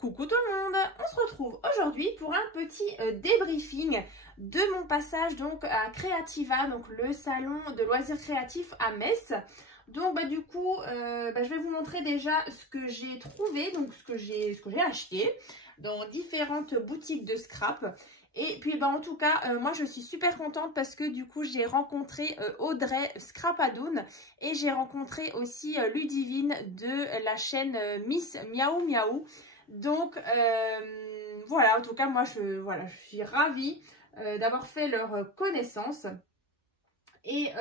Coucou tout le monde, on se retrouve aujourd'hui pour un petit débriefing de mon passage donc à Creativa, donc le salon de loisirs créatifs à Metz. Donc du coup, je vais vous montrer déjà ce que j'ai trouvé, donc ce que j'ai acheté dans différentes boutiques de scrap. Et puis en tout cas, moi je suis super contente parce que du coup j'ai rencontré Audrey Scrapadoun et j'ai rencontré aussi Ludivine de la chaîne Miss Miaou Miaou. Donc voilà, en tout cas moi je suis ravie d'avoir fait leur connaissance. Et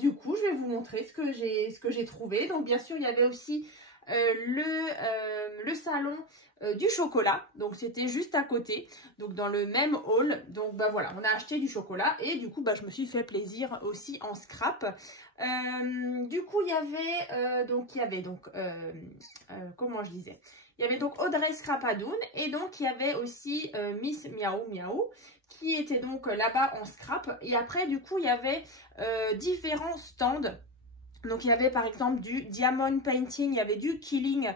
du coup je vais vous montrer ce que j'ai trouvé. Donc bien sûr il y avait aussi le salon du chocolat, donc c'était juste à côté, donc dans le même hall. Donc voilà, on a acheté du chocolat et du coup je me suis fait plaisir aussi en scrap. Du coup il y avait comment je disais, il y avait donc Audrey Scrapadoun et donc il y avait aussi Miss Miaou Miaou qui était donc là-bas en scrap. Et après du coup il y avait différents stands. Donc il y avait par exemple du diamond painting, il y avait du killing,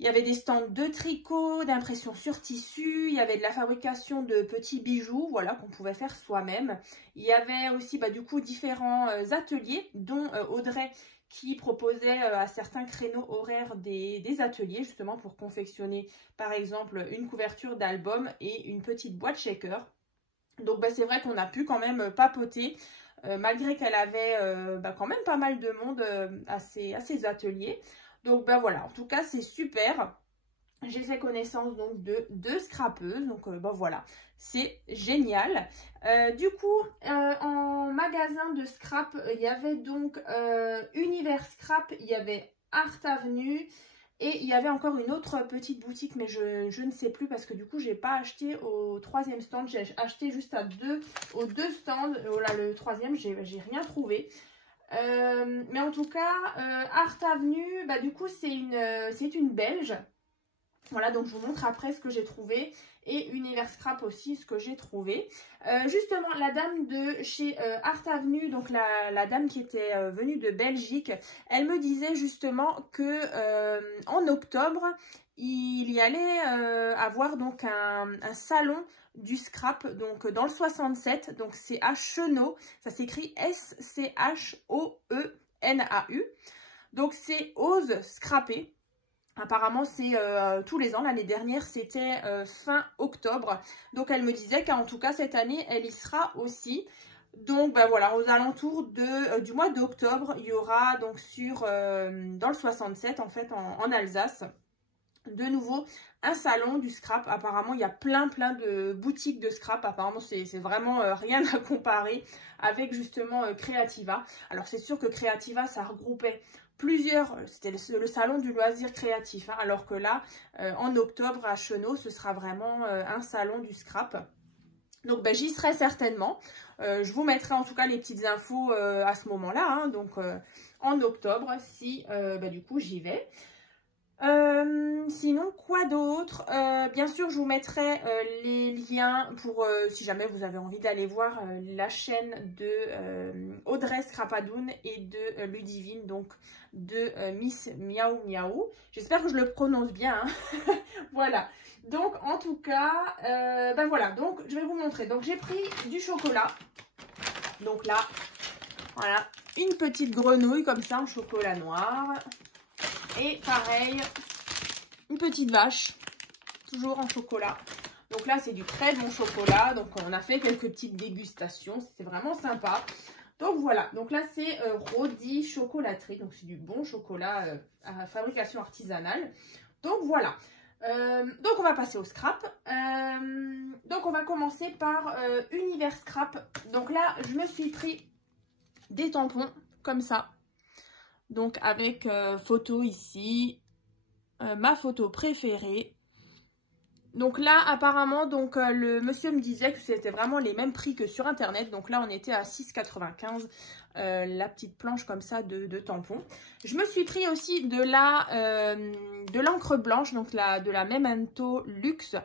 il y avait des stands de tricot, d'impression sur tissu, il y avait de la fabrication de petits bijoux, voilà, qu'on pouvait faire soi-même. Il y avait aussi du coup différents ateliers, dont Audrey qui proposait à certains créneaux horaires des ateliers justement pour confectionner par exemple une couverture d'album et une petite boîte shaker. Donc c'est vrai qu'on a pu quand même papoter. Malgré qu'elle avait quand même pas mal de monde à ses ateliers. Donc voilà, en tout cas c'est super. J'ai fait connaissance donc de deux scrapeuses, donc voilà, c'est génial. Du coup, en magasin de scrap, il y avait donc Univers Scrap, il y avait Art Avenue. Et il y avait encore une autre petite boutique, mais je ne sais plus parce que du coup, j'ai pas acheté au troisième stand. J'ai acheté juste aux deux stands. Oh là, le troisième, j'ai rien trouvé. Mais en tout cas, Art Avenue, du coup, c'est une Belge. Voilà, donc je vous montre après ce que j'ai trouvé. Et Univers Scrap aussi, ce que j'ai trouvé. Justement, la dame de chez Art Avenue, donc la dame qui était venue de Belgique, elle me disait justement que en octobre, il y allait avoir donc un salon du scrap, donc dans le 67, donc c'est à Chenaux, ça s'écrit S-C-H-O-E-N-A-U. Donc c'est Ose Scrapper. Apparemment, c'est tous les ans. L'année dernière, c'était fin octobre. Donc, elle me disait qu'en tout cas, cette année, elle y sera aussi. Donc, voilà, aux alentours du mois d'octobre, il y aura donc dans le 67, en fait, en Alsace, de nouveau, un salon du scrap. Apparemment, il y a plein de boutiques de scrap. Apparemment, c'est vraiment rien à comparer avec justement Creativa. Alors, c'est sûr que Creativa, ça regroupait plusieurs, c'était le salon du loisir créatif, hein, alors que là, en octobre à Chenaux, ce sera vraiment un salon du scrap. Donc j'y serai certainement. Je vous mettrai en tout cas les petites infos à ce moment-là, hein, donc en octobre, si du coup j'y vais. Sinon, quoi d'autre? Bien sûr, je vous mettrai les liens pour si jamais vous avez envie d'aller voir la chaîne de Audrey Scrapadoun et de Ludivine, donc de Miss Miaou Miaou. J'espère que je le prononce bien, hein. Voilà. Donc, en tout cas, voilà. Donc, je vais vous montrer. Donc, j'ai pris du chocolat. Donc là, voilà, une petite grenouille comme ça en chocolat noir. Et pareil, une petite vache, toujours en chocolat. Donc là, c'est du très bon chocolat. Donc on a fait quelques petites dégustations. C'était vraiment sympa. Donc voilà. Donc là, c'est Rodi Chocolaterie. Donc c'est du bon chocolat à fabrication artisanale. Donc voilà. Donc on va passer au scrap. Donc on va commencer par Univers Scrap. Donc là, je me suis pris des tampons comme ça. Donc avec photo ici, ma photo préférée. Donc là apparemment donc le monsieur me disait que c'était vraiment les mêmes prix que sur internet. Donc là on était à 6,95 la petite planche comme ça de tampons. Je me suis pris aussi de l'encre blanche, donc de la Memento Luxe.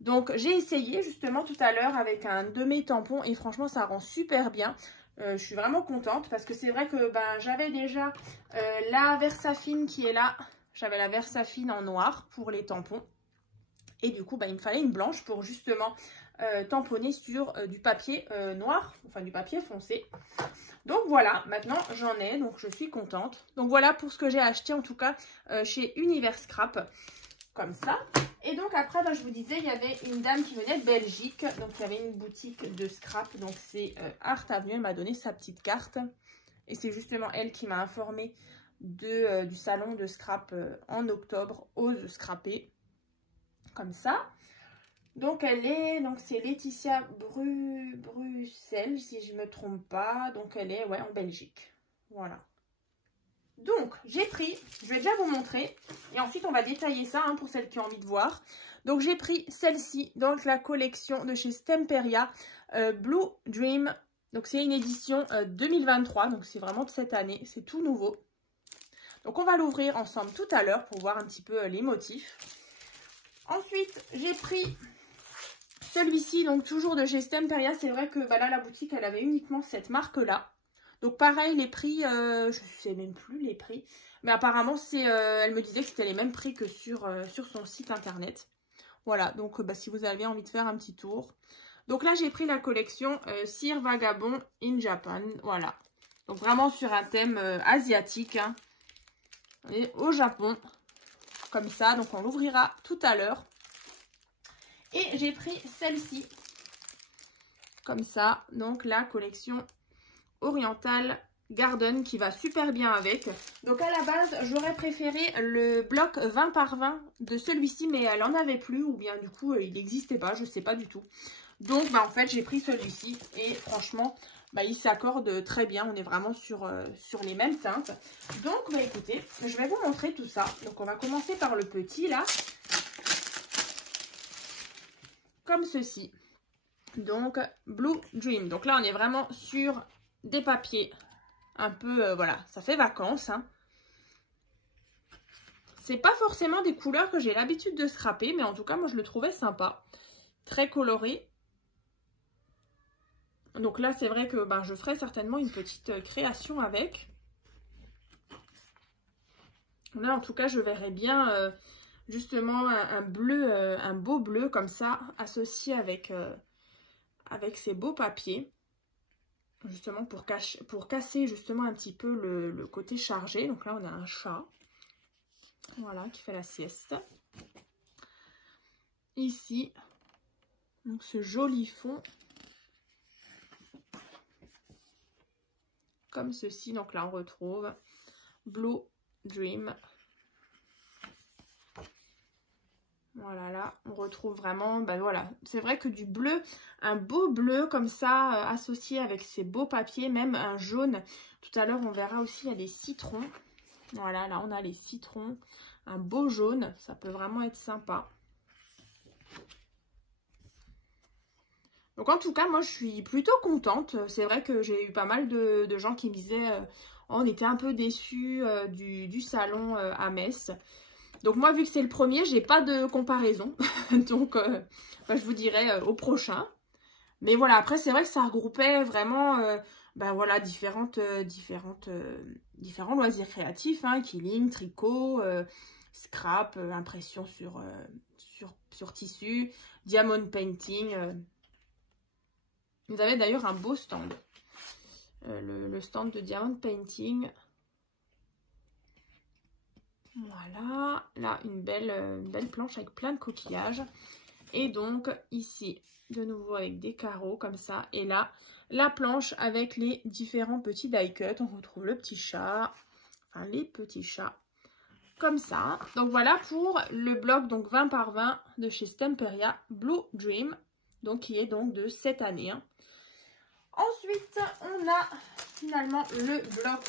Donc j'ai essayé justement tout à l'heure avec un de mes tampons et franchement ça rend super bien. Je suis vraiment contente parce que c'est vrai que j'avais déjà la Versafine qui est là. J'avais la Versafine en noir pour les tampons. Et du coup, bah, il me fallait une blanche pour justement tamponner sur du papier noir, enfin du papier foncé. Donc voilà, maintenant j'en ai, donc je suis contente. Donc voilà pour ce que j'ai acheté en tout cas chez Univers Scrap, comme ça. Et donc après, bah, je vous disais, il y avait une dame qui venait de Belgique, donc il y avait une boutique de scrap, donc c'est Art Avenue, elle m'a donné sa petite carte. Et c'est justement elle qui m'a informée du salon de scrap en octobre, Ose Scrapper, comme ça. Donc c'est Laetitia Bruxelles, si je ne me trompe pas. Donc elle est en Belgique. Voilà. Donc j'ai pris, je vais déjà vous montrer. Et ensuite on va détailler ça pour celles qui ont envie de voir. Donc j'ai pris celle-ci, donc la collection de chez Stemperia, Blue Dream. Donc c'est une édition 2023, donc c'est vraiment de cette année, c'est tout nouveau. Donc on va l'ouvrir ensemble tout à l'heure pour voir un petit peu les motifs. Ensuite j'ai pris celui-ci, donc toujours de chez Stemperia. C'est vrai que là, la boutique, elle avait uniquement cette marque-là. Donc pareil, les prix, je ne sais même plus les prix. Mais apparemment, elle me disait que c'était les mêmes prix que sur son site internet. Voilà, donc si vous avez envie de faire un petit tour. Donc là, j'ai pris la collection Cire Vagabond in Japan. Voilà. Donc vraiment sur un thème asiatique. Et au Japon. Comme ça, donc on l'ouvrira tout à l'heure. Et j'ai pris celle-ci, comme ça, donc la collection Oriental Garden qui va super bien avec. Donc à la base, j'aurais préféré le bloc 20 par 20 de celui-ci, mais elle en avait plus, ou bien du coup, il n'existait pas, je ne sais pas du tout. Donc en fait, j'ai pris celui-ci et franchement, il s'accorde très bien. On est vraiment sur les mêmes teintes. Donc écoutez, je vais vous montrer tout ça. Donc on va commencer par le petit là. Comme ceci. Donc Blue Dream. Donc là on est vraiment sur des papiers un peu voilà, ça fait vacances. C'est pas forcément des couleurs que j'ai l'habitude de scraper, mais en tout cas moi je le trouvais sympa, très coloré. Donc là c'est vrai que je ferai certainement une petite création avec. Là en tout cas je verrais bien justement un bleu, un beau bleu comme ça, associé avec ces beaux papiers, justement pour casser justement un petit peu le côté chargé. Donc là on a un chat, voilà, qui fait la sieste. Ici, donc ce joli fond, comme ceci. Donc là on retrouve Blue Dream. Voilà, là, on retrouve vraiment, voilà, c'est vrai que du bleu, un beau bleu comme ça, associé avec ces beaux papiers, même un jaune. Tout à l'heure, on verra aussi, il y a des citrons. Voilà, là, on a les citrons, un beau jaune, ça peut vraiment être sympa. Donc, en tout cas, moi, je suis plutôt contente. C'est vrai que j'ai eu pas mal de gens qui me disaient, on était un peu déçus du salon à Metz. Donc moi, vu que c'est le premier, j'ai pas de comparaison. Donc, je vous dirai au prochain. Mais voilà, après, c'est vrai que ça regroupait vraiment voilà, différents loisirs créatifs. Quilling, tricot, scrap, impression sur tissu, diamond painting. Vous avez d'ailleurs un beau stand. Le stand de diamond painting. Voilà, là une belle planche avec plein de coquillages. Et donc ici, de nouveau avec des carreaux comme ça. Et là, la planche avec les différents petits die cuts. On retrouve le petit chat, enfin les petits chats, comme ça. Donc voilà pour le bloc donc 20 par 20 de chez Stemperia Blue Dream. Donc qui est donc de cette année. Ensuite, on a finalement le bloc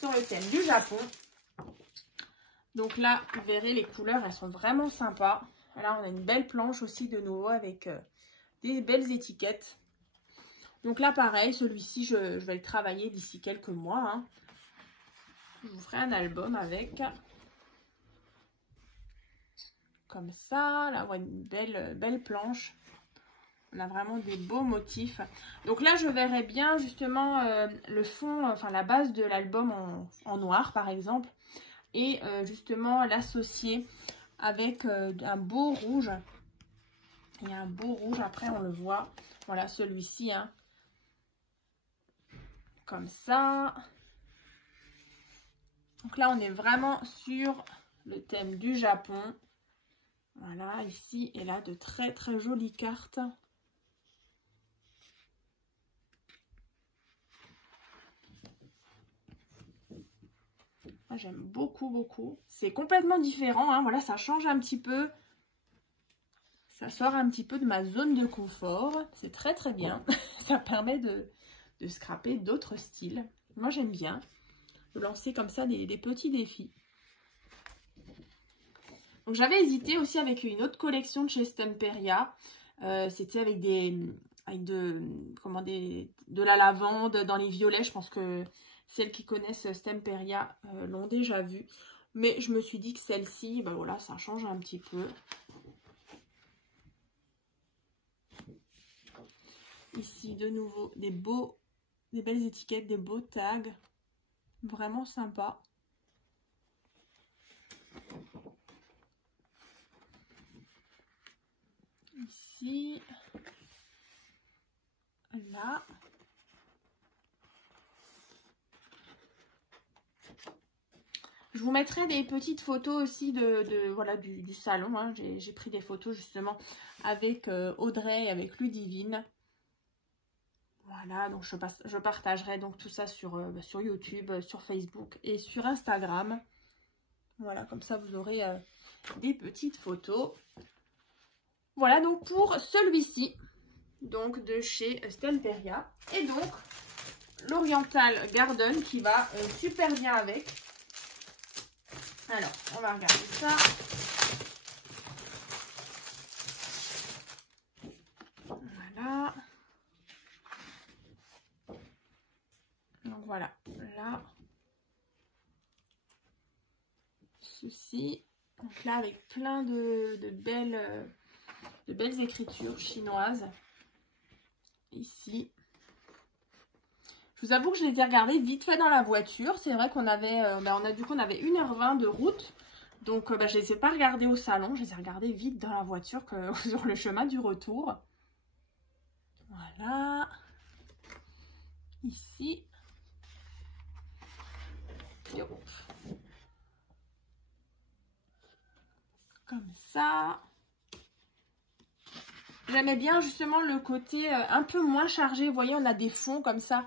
sur le thème du Japon. Donc là, vous verrez, les couleurs, elles sont vraiment sympas. Là, on a une belle planche aussi de nouveau avec des belles étiquettes. Donc là, pareil, celui-ci, je vais le travailler d'ici quelques mois. Je vous ferai un album avec. Comme ça. Là, on voit une belle planche. On a vraiment des beaux motifs. Donc là, je verrais bien justement le fond, enfin la base de l'album en noir par exemple. Et justement l'associer avec un beau rouge. Il y a un beau rouge, après on le voit. Voilà, celui-ci, hein. Comme ça. Donc là, on est vraiment sur le thème du Japon. Voilà, ici et là, de très très jolies cartes. J'aime beaucoup, beaucoup. C'est complètement différent, hein. Voilà, ça change un petit peu. Ça sort un petit peu de ma zone de confort. C'est très, très bien. Ça permet de scraper d'autres styles. Moi, j'aime bien de lancer comme ça des petits défis. Donc, j'avais hésité aussi avec une autre collection de chez Stemperia. C'était avec de la lavande dans les violets. Je pense que celles qui connaissent Stemperia l'ont déjà vu. Mais je me suis dit que celle-ci, ben voilà, ça change un petit peu. Ici, de nouveau, des belles étiquettes, des beaux tags. Vraiment sympa. Ici. Là. Je vous mettrai des petites photos aussi voilà, du salon. Hein. J'ai pris des photos justement avec Audrey et avec Ludivine. Voilà, donc je partagerai donc tout ça sur YouTube, sur Facebook et sur Instagram. Voilà, comme ça vous aurez des petites photos. Voilà donc pour celui-ci, donc de chez Stemperia. Et donc l'Oriental Garden qui va super bien avec. Alors, on va regarder ça. Voilà. Donc voilà, là. Ceci. Donc là, avec plein de belles écritures chinoises. Ici. Je vous avoue que je les ai regardées vite fait dans la voiture. C'est vrai qu'on avait, on avait 1h20 de route. Donc, je ne les ai pas regardées au salon. Je les ai regardées vite dans la voiture sur le chemin du retour. Voilà. Ici. Et hop. Comme ça. J'aimais bien justement le côté un peu moins chargé. Vous voyez, on a des fonds comme ça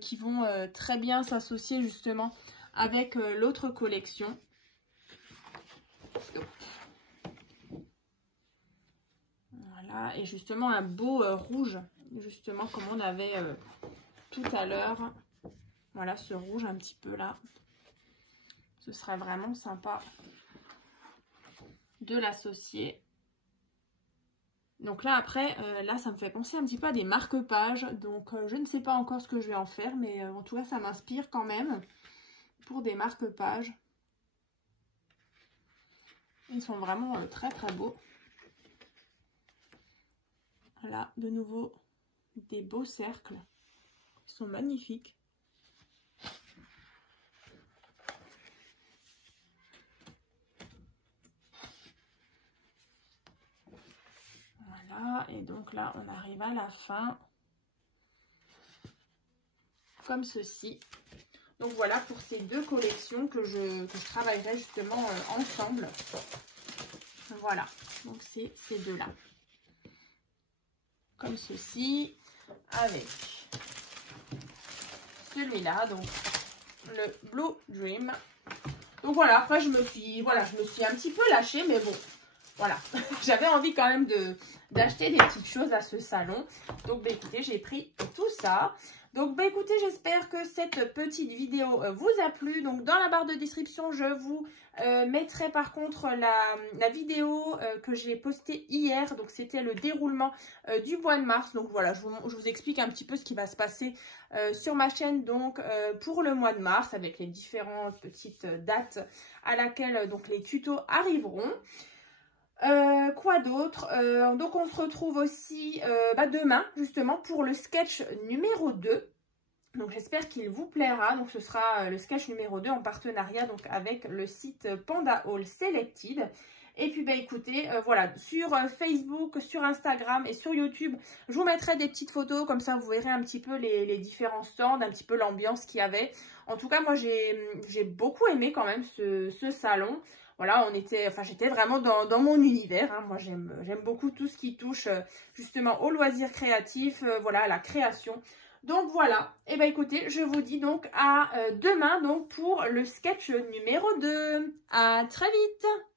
qui vont très bien s'associer justement avec l'autre collection. Voilà, et justement un beau rouge, justement comme on avait tout à l'heure. Voilà, ce rouge un petit peu là. Ce serait vraiment sympa de l'associer. Donc là, après, là, ça me fait penser un petit peu à des marque-pages. Donc, je ne sais pas encore ce que je vais en faire. Mais en tout cas, ça m'inspire quand même pour des marque-pages. Ils sont vraiment très, très beaux. Voilà, de nouveau, des beaux cercles. Ils sont magnifiques. Voilà, et donc là, on arrive à la fin. Comme ceci. Donc voilà pour ces deux collections que je travaillerai justement ensemble. Voilà, donc c'est ces deux-là. Comme ceci, avec celui-là, donc le Blue Dream. Donc voilà, après je me suis un petit peu lâchée, mais bon, voilà. J'avais envie quand même d'acheter des petites choses à ce salon. Donc bah, écoutez, j'ai pris tout ça. Donc, bah, écoutez, j'espère que cette petite vidéo vous a plu. Donc, dans la barre de description, je vous mettrai par contre la vidéo que j'ai postée hier. Donc, c'était le déroulement du mois de mars. Donc, voilà, je vous explique un petit peu ce qui va se passer sur ma chaîne donc pour le mois de mars avec les différentes petites dates à laquelle donc les tutos arriveront. Quoi d'autre? Donc on se retrouve aussi demain justement pour le sketch numéro 2. Donc j'espère qu'il vous plaira. Donc ce sera le sketch numéro 2 en partenariat donc avec le site Panda Haul Selected. Et puis, bah, écoutez, voilà, sur Facebook, sur Instagram et sur YouTube, je vous mettrai des petites photos. Comme ça, vous verrez un petit peu les différents stands, un petit peu l'ambiance qu'il y avait. En tout cas, moi, j'ai beaucoup aimé quand même ce salon. Voilà, j'étais vraiment dans mon univers. Hein. Moi, j'aime beaucoup tout ce qui touche justement au loisir créatif, voilà, à la création. Donc voilà, et bien écoutez, je vous dis donc à demain donc pour le sketch numéro 2. À très vite!